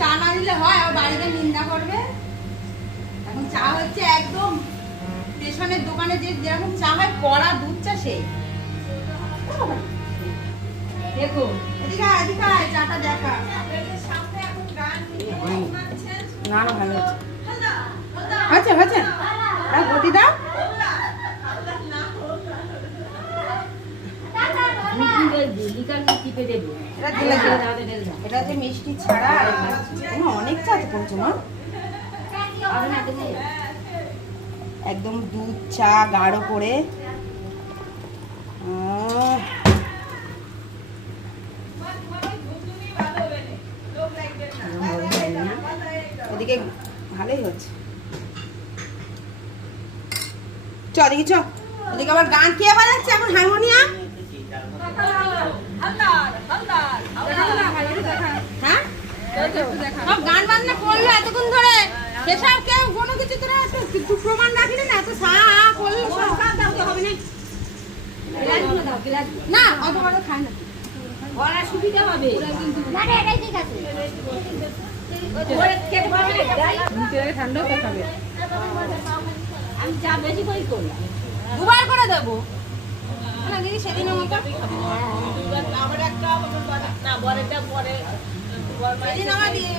চা না দিলে হয়, আর বাড়িতে নিন্দা করবে। এখন চা হচ্ছে একদম স্টেশনের দোকানে যেরকম চা হয়, কড়া দুধ চা সেই। দেখো এদিকে এদিকে চাটা দেখা। না না ভালো হচ্ছে হচ্ছে গতি দাও। এটা যে মিষ্টি ছাড়া আর অনেক চা করছো মা, একদম দুধ চা গাঢ় করে। ওদিকে ভালোই হচ্ছে। চ দেখি চ, ওদিকে আবার গান কে বাজাচ্ছে এখন, হারমোনিয়াম। হ্যাঁ সব গান বাজনা করলো এতক্ষণ ধরে, সেসব কেউ কোনো কিছু তোরা কিছু প্রমাণ রাখিনি না, এত সা করলো হবে না, অত বড় খায় না, বলার সুবিধা হবে। আমি চা বেশি করে করলাম, দুবার করে দেবো দিদি, সেদিনের মতো সেদিন আমার